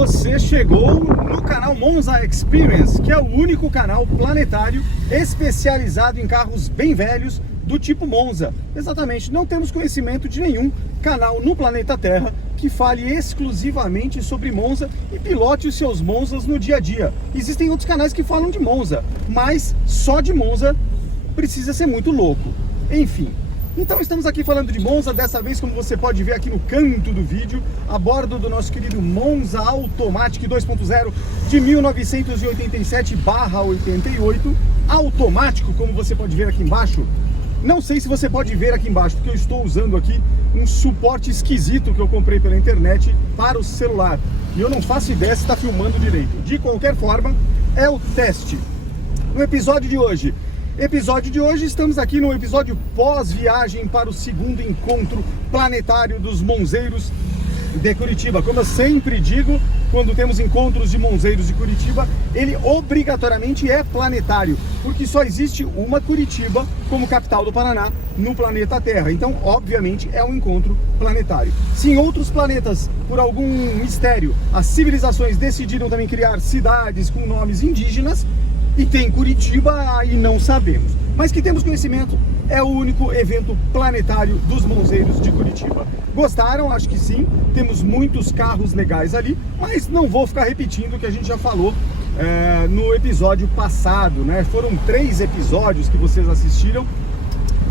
Você chegou no canal Monza Experience, que é o único canal planetário especializado em carros bem velhos do tipo Monza. Exatamente, não temos conhecimento de nenhum canal no planeta Terra que fale exclusivamente sobre Monza e pilote os seus Monzas no dia a dia. Existem outros canais que falam de Monza, mas só de Monza precisa ser muito louco. Enfim. Então estamos aqui falando de Monza, dessa vez, como você pode ver aqui no canto do vídeo, a bordo do nosso querido Monza Automatic 2.0 de 1987/88, automático, como você pode ver aqui embaixo. Não sei se você pode ver aqui embaixo, porque eu estou usando aqui um suporte esquisito que eu comprei pela internet para o celular. E eu não faço ideia se está filmando direito. De qualquer forma, é o teste. No episódio de hoje, estamos aqui no episódio pós-viagem para o segundo encontro planetário dos monzeiros de Curitiba. Como eu sempre digo, quando temos encontros de monzeiros de Curitiba, ele obrigatoriamente é planetário, porque só existe uma Curitiba como capital do Paraná no planeta Terra. Então, obviamente, é um encontro planetário. Se em outros planetas, por algum mistério, as civilizações decidiram também criar cidades com nomes indígenas, e tem Curitiba e não sabemos. Mas que temos conhecimento, é o único evento planetário dos monzeiros de Curitiba. Gostaram? Acho que sim. Temos muitos carros legais ali, mas não vou ficar repetindo o que a gente já falou no episódio passado, né? Foram 3 episódios que vocês assistiram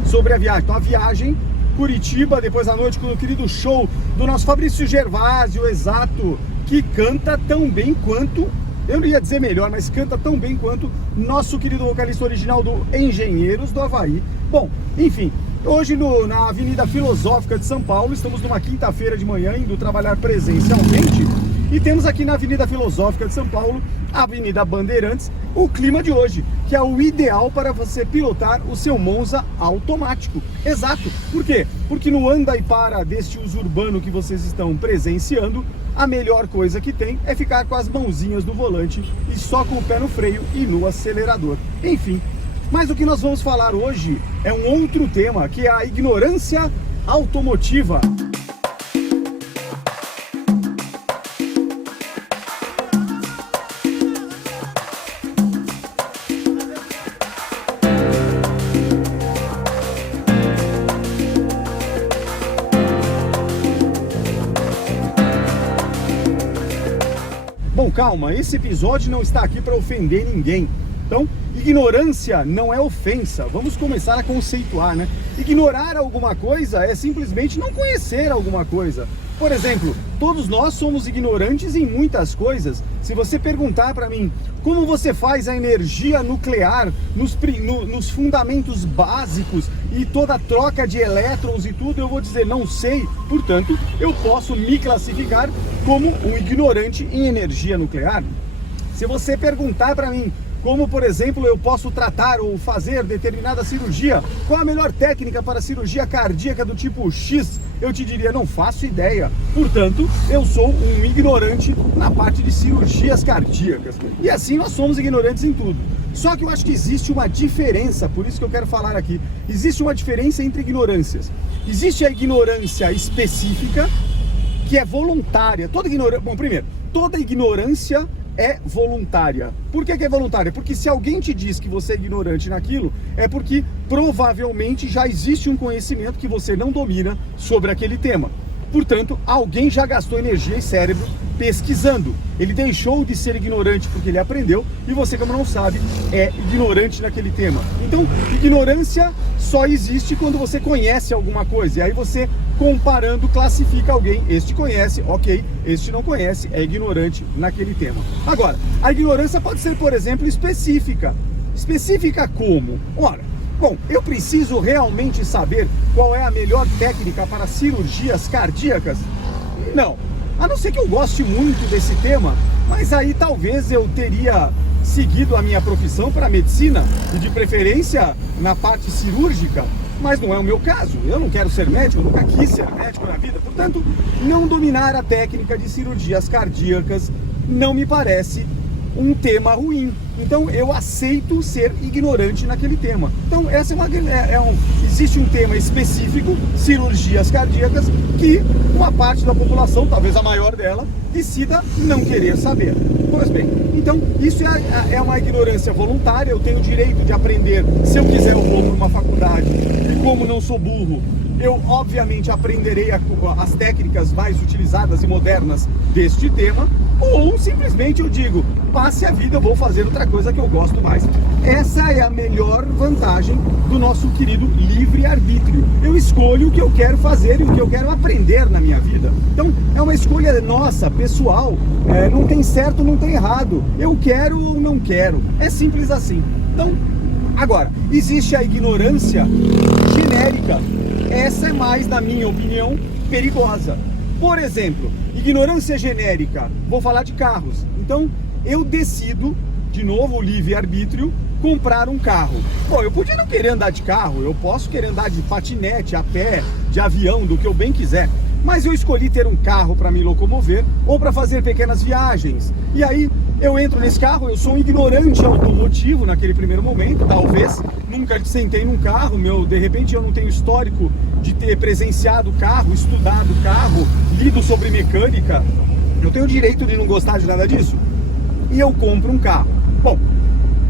sobre a viagem. Então, a viagem, Curitiba, depois à noite com o querido show do nosso Fabrício Gervásio, exato, que canta tão bem quanto... Eu não ia dizer melhor, mas canta tão bem quanto nosso querido vocalista original do Engenheiros do Havaí. Bom, enfim, hoje na Avenida Filosófica de São Paulo, estamos numa quinta-feira de manhã, indo trabalhar presencialmente. E temos aqui na Avenida Filosófica de São Paulo, Avenida Bandeirantes, o clima de hoje, que é o ideal para você pilotar o seu Monza automático. Exato. Por quê? Porque no anda e para deste uso urbano que vocês estão presenciando, a melhor coisa que tem é ficar com as mãozinhas no volante e só com o pé no freio e no acelerador. Enfim, mas o que nós vamos falar hoje é um outro tema, que é a ignorância automotiva. Bom, calma, esse episódio não está aqui para ofender ninguém. Então, ignorância não é ofensa. Vamos começar a conceituar, né? Ignorar alguma coisa é simplesmente não conhecer alguma coisa. Por exemplo, todos nós somos ignorantes em muitas coisas. Se você perguntar para mim como você faz a energia nuclear nos fundamentos básicos e toda a troca de elétrons e tudo, eu vou dizer não sei. Portanto, eu posso me classificar como um ignorante em energia nuclear. Se você perguntar para mim como, por exemplo, eu posso tratar ou fazer determinada cirurgia, qual a melhor técnica para cirurgia cardíaca do tipo X, eu te diria, não faço ideia. Portanto, eu sou um ignorante na parte de cirurgias cardíacas. E assim nós somos ignorantes em tudo. Só que eu acho que existe uma diferença, por isso que eu quero falar aqui. Existe uma diferença entre ignorâncias. Existe a ignorância específica, que é voluntária. Toda ignorância é voluntária. Por que é voluntária? Porque se alguém te diz que você é ignorante naquilo, é porque provavelmente já existe um conhecimento que você não domina sobre aquele tema. Portanto, alguém já gastou energia e cérebro pesquisando. Ele deixou de ser ignorante porque ele aprendeu e você, como não sabe, é ignorante naquele tema. Então, ignorância só existe quando você conhece alguma coisa. E aí você, comparando, classifica alguém. Este conhece, ok. Este não conhece, é ignorante naquele tema. Agora, a ignorância pode ser, por exemplo, específica. Específica como? Ora, bom, eu preciso realmente saber qual é a melhor técnica para cirurgias cardíacas? Não. A não ser que eu goste muito desse tema, mas aí talvez eu teria seguido a minha profissão para a medicina, e de preferência na parte cirúrgica, mas não é o meu caso. Eu não quero ser médico, eu nunca quis ser médico na vida, portanto, não dominar a técnica de cirurgias cardíacas não me parece um tema ruim. Então eu aceito ser ignorante naquele tema. Então essa existe um tema específico, cirurgias cardíacas, que uma parte da população, talvez a maior dela, decida não querer saber. Pois bem, então isso é uma ignorância voluntária. Eu tenho o direito de aprender. Se eu quiser, eu vou para uma faculdade, e como não sou burro, eu obviamente aprenderei as técnicas mais utilizadas e modernas deste tema, ou simplesmente eu digo, passe a vida, eu vou fazer outra coisa que eu gosto mais. Essa é a melhor vantagem do nosso querido livre-arbítrio. Eu escolho o que eu quero fazer e o que eu quero aprender na minha vida. Então é uma escolha nossa, pessoal, não tem certo, não tem errado. Eu quero ou não quero, é simples assim. Então, agora, existe a ignorância genérica. Essa é mais, na minha opinião, perigosa. Por exemplo, ignorância genérica, vou falar de carros. Então, eu decido, de novo o livre-arbítrio, comprar um carro. Bom, eu podia não querer andar de carro, eu posso querer andar de patinete, a pé, de avião, do que eu bem quiser. Mas eu escolhi ter um carro para me locomover ou para fazer pequenas viagens. E aí eu entro nesse carro, eu sou um ignorante automotivo naquele primeiro momento, talvez. Nunca sentei num carro, de repente eu não tenho histórico de ter presenciado o carro, estudado o carro, lido sobre mecânica. Eu tenho o direito de não gostar de nada disso. E eu compro um carro. Bom,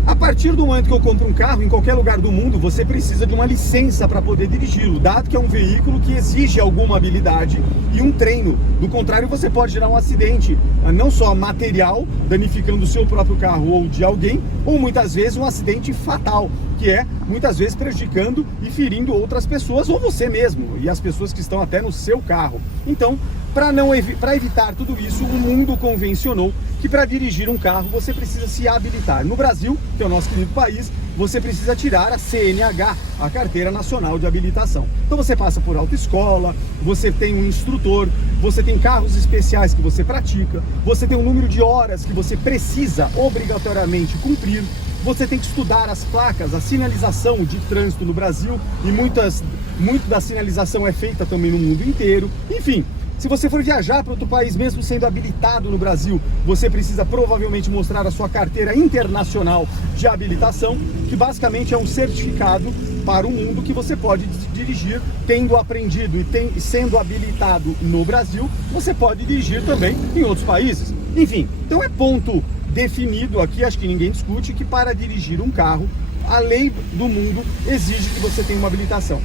a partir do momento que eu compro um carro, em qualquer lugar do mundo, você precisa de uma licença para poder dirigi-lo, dado que é um veículo que exige alguma habilidade e um treino. Do contrário, você pode gerar um acidente, não só material, danificando o seu próprio carro ou de alguém, ou muitas vezes um acidente fatal, que é muitas vezes prejudicando e ferindo outras pessoas, ou você mesmo, e as pessoas que estão até no seu carro. Então, para evitar tudo isso, o mundo convencionou que para dirigir um carro você precisa se habilitar. No Brasil, que é o nosso querido país, você precisa tirar a CNH, a Carteira Nacional de Habilitação. Então você passa por autoescola, você tem um instrutor, você tem carros especiais que você pratica, você tem um número de horas que você precisa obrigatoriamente cumprir, você tem que estudar as placas, a sinalização de trânsito no Brasil, e muito da sinalização é feita também no mundo inteiro. Enfim, se você for viajar para outro país, mesmo sendo habilitado no Brasil, você precisa provavelmente mostrar a sua carteira internacional de habilitação, que basicamente é um certificado para o mundo que você pode dirigir, tendo aprendido e sendo habilitado no Brasil, você pode dirigir também em outros países. Enfim, então é ponto definido aqui, acho que ninguém discute, que para dirigir um carro, a lei do mundo exige que você tenha uma habilitação.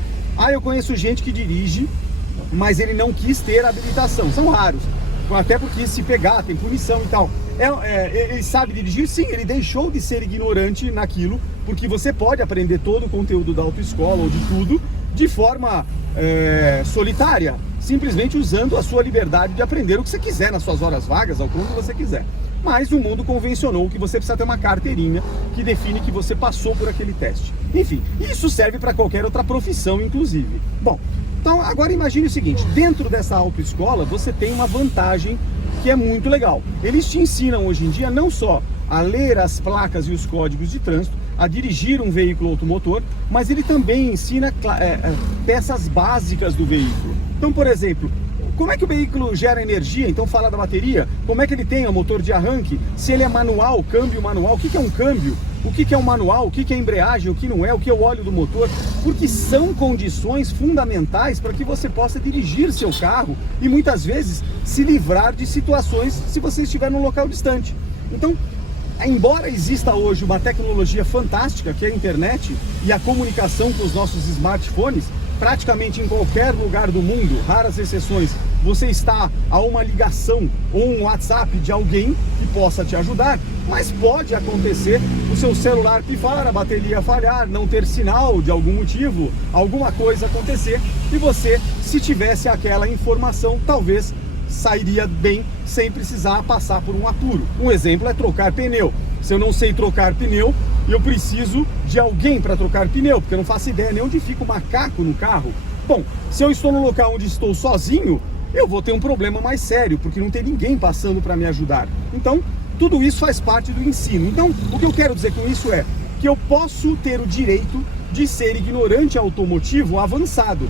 Eu conheço gente que dirige, mas ele não quis ter habilitação. São raros, até porque se pegar tem punição e tal. Ele sabe dirigir? Sim, ele deixou de ser ignorante naquilo, porque você pode aprender todo o conteúdo da autoescola ou de tudo de forma solitária, simplesmente usando a sua liberdade de aprender o que você quiser nas suas horas vagas, ao quanto você quiser. Mas o mundo convencionou que você precisa ter uma carteirinha que define que você passou por aquele teste. Enfim, isso serve para qualquer outra profissão, inclusive. Bom, então agora imagine o seguinte, dentro dessa autoescola você tem uma vantagem que é muito legal. Eles te ensinam hoje em dia não só a ler as placas e os códigos de trânsito, a dirigir um veículo automotor, mas ele também ensina peças básicas do veículo. Então, por exemplo, como é que o veículo gera energia? Então fala da bateria, como é que ele tem o motor de arranque, se ele é manual, câmbio manual, o que é um câmbio, o que é um manual, o que é embreagem, o que não é, o que é o óleo do motor, porque são condições fundamentais para que você possa dirigir seu carro e muitas vezes se livrar de situações se você estiver num local distante. Então, embora exista hoje uma tecnologia fantástica que é a internet e a comunicação com os nossos smartphones, praticamente em qualquer lugar do mundo, raras exceções, você está a uma ligação ou um WhatsApp de alguém que possa te ajudar, mas pode acontecer o seu celular pifar, a bateria falhar, não ter sinal de algum motivo, alguma coisa acontecer, e você, se tivesse aquela informação, talvez sairia bem sem precisar passar por um apuro. Um exemplo é trocar pneu. Se eu não sei trocar pneu, eu preciso de alguém para trocar pneu, porque eu não faço ideia nem onde fica o macaco no carro. Bom, se eu estou no local onde estou sozinho, eu vou ter um problema mais sério, porque não tem ninguém passando para me ajudar. Então, tudo isso faz parte do ensino. Então, o que eu quero dizer com isso é que eu posso ter o direito de ser ignorante automotivo avançado.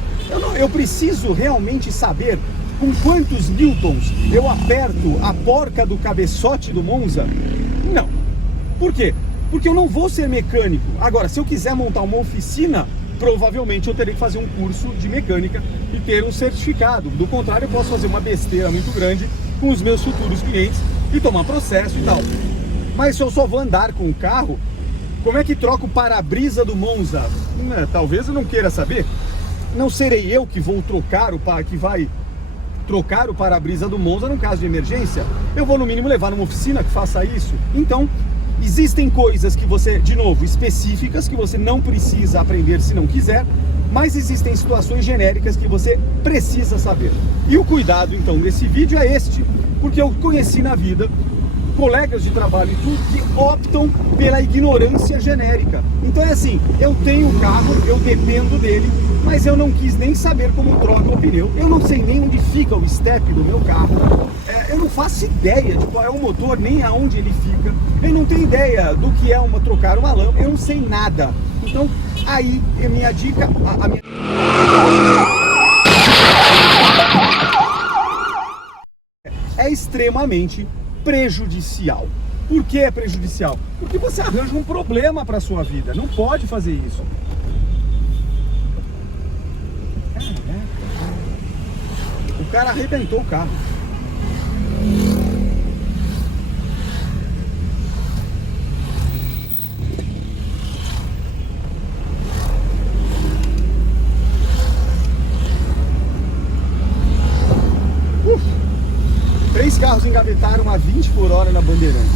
Eu preciso realmente saber com quantos newtons eu aperto a porca do cabeçote do Monza? Não. Por quê? Porque eu não vou ser mecânico. Agora, se eu quiser montar uma oficina, provavelmente eu terei que fazer um curso de mecânica e ter um certificado. Do contrário, eu posso fazer uma besteira muito grande com os meus futuros clientes e tomar processo e tal. Mas se eu só vou andar com o carro, como é que troca o para-brisa do Monza? Talvez eu não queira saber. Não serei eu que vou trocar que vai trocar o para-brisa do Monza no caso de emergência. Eu vou no mínimo levar numa oficina que faça isso. Então, existem coisas que você, de novo, específicas, que você não precisa aprender se não quiser, mas existem situações genéricas que você precisa saber. E o cuidado, então, desse vídeo é este, porque eu conheci na vida colegas de trabalho e tudo que optam pela ignorância genérica. Então é assim, eu tenho um carro, eu dependo dele, mas eu não quis nem saber como troca o pneu, eu não sei nem onde fica o step do meu carro, eu não faço ideia de qual é o motor, nem aonde ele fica, eu não tenho ideia do que é trocar uma lâmpada, eu não sei nada. Então aí é minha dica, é extremamente prejudicial. Por que é prejudicial? Porque você arranja um problema para a sua vida. Não pode fazer isso. O cara arrebentou o carro. Três carros engavetaram a 20 por hora na Bandeirantes.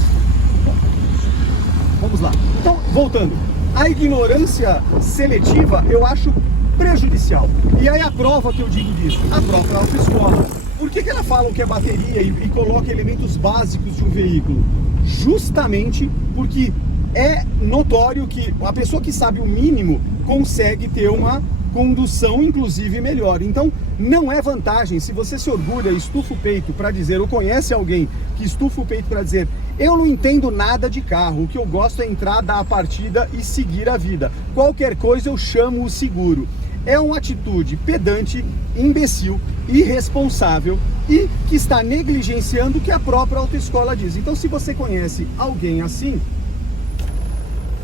Vamos lá. Então, voltando. A ignorância seletiva eu acho prejudicial. E aí a prova que eu digo disso? A própria autoescola. Por que ela fala o que é bateria e coloca elementos básicos de um veículo? Justamente porque é notório que a pessoa que sabe o mínimo consegue ter uma condução, inclusive, melhor. Então, não é vantagem se você se orgulha, estufa o peito para dizer, ou conhece alguém que estufa o peito para dizer, eu não entendo nada de carro, o que eu gosto é entrar, dar a partida e seguir a vida. Qualquer coisa eu chamo o seguro. É uma atitude pedante, imbecil, irresponsável e que está negligenciando o que a própria autoescola diz. Então, se você conhece alguém assim,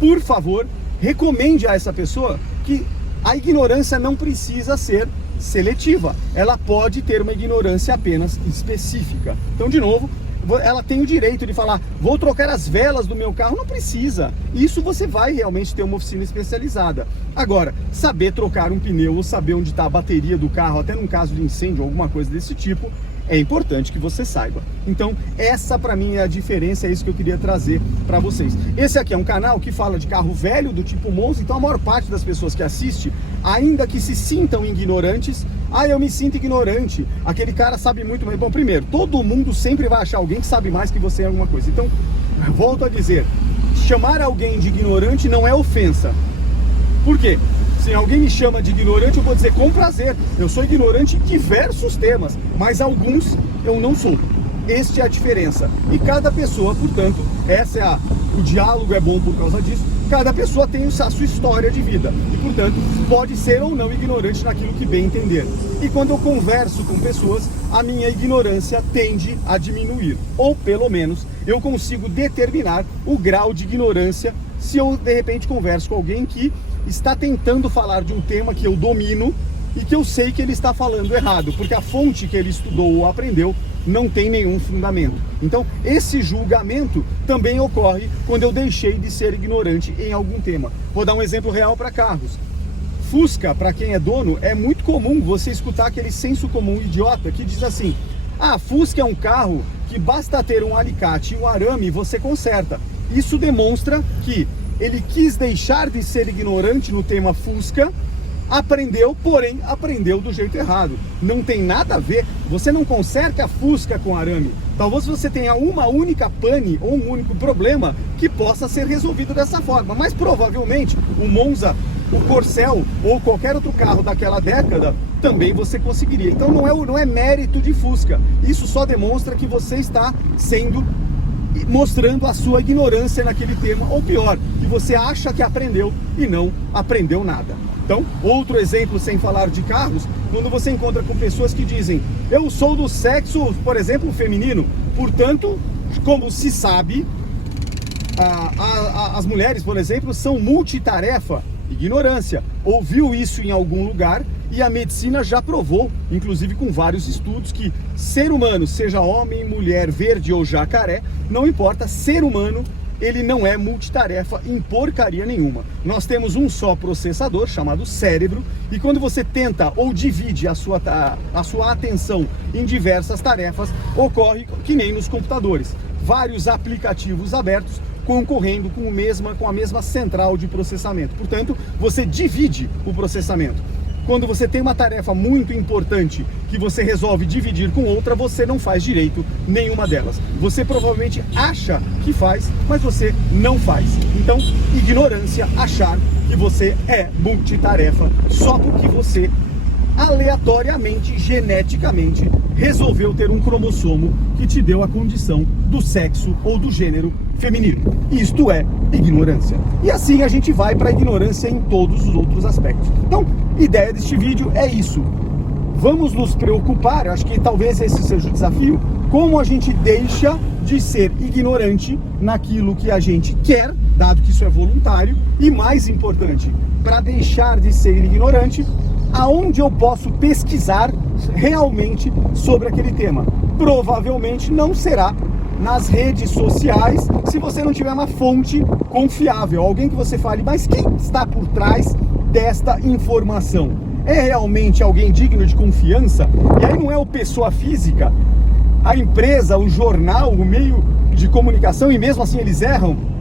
por favor, recomende a essa pessoa que a ignorância não precisa ser seletiva, ela pode ter uma ignorância apenas específica. Então, de novo, ela tem o direito de falar, vou trocar as velas do meu carro, não precisa. Isso você vai realmente ter uma oficina especializada. Agora, saber trocar um pneu ou saber onde está a bateria do carro, até num caso de incêndio ou alguma coisa desse tipo, é importante que você saiba. Então, essa para mim é a diferença, é isso que eu queria trazer para vocês. Esse aqui é um canal que fala de carro velho, do tipo Monza, então a maior parte das pessoas que assiste, ainda que se sintam ignorantes, eu me sinto ignorante, aquele cara sabe muito mais. Bom, primeiro, todo mundo sempre vai achar alguém que sabe mais que você em alguma coisa. Então, volto a dizer, chamar alguém de ignorante não é ofensa. Por quê? Se alguém me chama de ignorante, eu vou dizer com prazer. Eu sou ignorante em diversos temas, mas alguns eu não sou. Esta é a diferença. E cada pessoa, portanto, o diálogo é bom por causa disso, cada pessoa tem a sua história de vida. E, portanto, pode ser ou não ignorante naquilo que bem entender. E quando eu converso com pessoas, a minha ignorância tende a diminuir. Ou, pelo menos, eu consigo determinar o grau de ignorância se eu, de repente, converso com alguém que está tentando falar de um tema que eu domino e que eu sei que ele está falando errado, porque a fonte que ele estudou ou aprendeu não tem nenhum fundamento. Então, esse julgamento também ocorre quando eu deixei de ser ignorante em algum tema. Vou dar um exemplo real para carros. Fusca, para quem é dono, é muito comum você escutar aquele senso comum idiota que diz assim, Fusca é um carro que basta ter um alicate e um arame e você conserta. Isso demonstra que ele quis deixar de ser ignorante no tema Fusca, aprendeu, porém aprendeu do jeito errado. Não tem nada a ver, você não conserta a Fusca com arame. Talvez você tenha uma única pane ou um único problema que possa ser resolvido dessa forma, mas provavelmente o Monza, o Corcel ou qualquer outro carro daquela década também você conseguiria. Então não é mérito de Fusca, isso só demonstra que você está mostrando a sua ignorância naquele tema, ou pior, que você acha que aprendeu e não aprendeu nada. Então, outro exemplo, sem falar de carros, quando você encontra com pessoas que dizem, eu sou do sexo, por exemplo, feminino, portanto, como se sabe, As mulheres, por exemplo, são multitarefa. Ignorância. Ouviu isso em algum lugar e a medicina já provou, inclusive com vários estudos, que ser humano, seja homem, mulher, verde ou jacaré, não importa, ser humano, ele não é multitarefa em porcaria nenhuma. Nós temos um só processador, chamado cérebro, e quando você tenta ou divide a sua atenção em diversas tarefas, ocorre que nem nos computadores. Vários aplicativos abertos concorrendo com a mesma central de processamento. Portanto, você divide o processamento. Quando você tem uma tarefa muito importante que você resolve dividir com outra, você não faz direito nenhuma delas. Você provavelmente acha que faz, mas você não faz. Então, ignorância achar que você é multitarefa só porque você aleatoriamente, geneticamente, resolveu ter um cromossomo que te deu a condição do sexo ou do gênero feminino. Isto é ignorância. E assim a gente vai para a ignorância em todos os outros aspectos. Então, a ideia deste vídeo é isso. Vamos nos preocupar, acho que talvez esse seja o desafio, como a gente deixa de ser ignorante naquilo que a gente quer, dado que isso é voluntário, e mais importante, para deixar de ser ignorante, aonde eu posso pesquisar realmente sobre aquele tema. Provavelmente não será nas redes sociais, se você não tiver uma fonte confiável, alguém que você fale, mas quem está por trás desta informação? É realmente alguém digno de confiança? E aí não é o pessoa física, a empresa, o jornal, o meio de comunicação, e mesmo assim eles erram.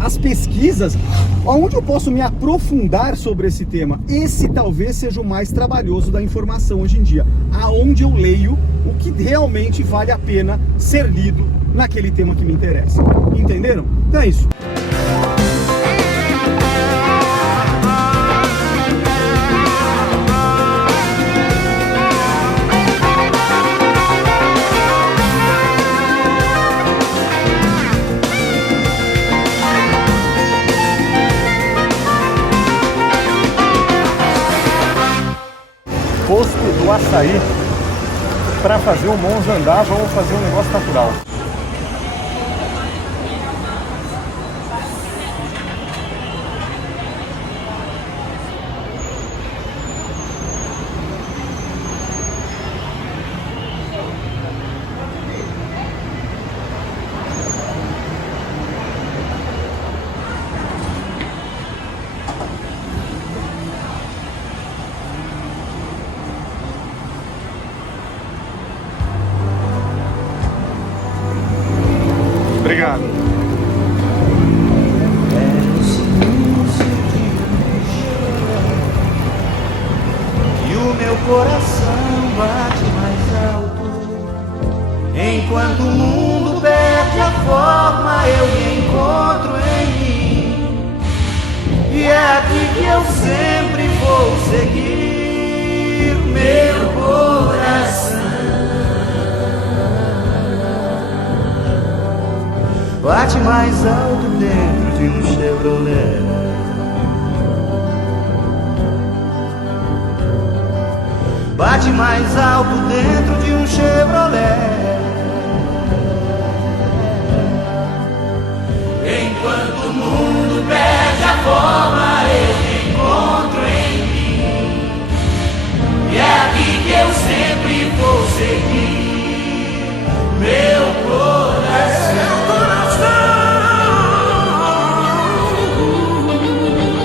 As pesquisas, onde eu posso me aprofundar sobre esse tema? Esse talvez seja o mais trabalhoso da informação hoje em dia. Aonde eu leio o que realmente vale a pena ser lido naquele tema que me interessa. Entenderam? Então é isso. Posto do açaí para fazer o Monza andar, vamos fazer um negócio natural. Obrigado. E o meu coração bate mais alto. Enquanto o mundo perde a forma, eu me encontro em mim. E é aqui que eu sempre vou seguir meu coração. Bate mais alto dentro de um Chevrolet. Bate mais alto dentro de um Chevrolet. Enquanto o mundo perde a forma, eu me encontro em mim. E é aqui que eu sempre vou seguir meu coração.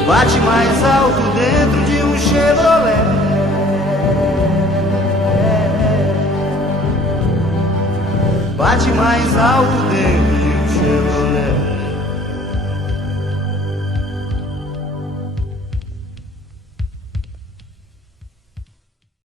Bate mais alto dentro de um Chevrolet. Bate mais alto dentro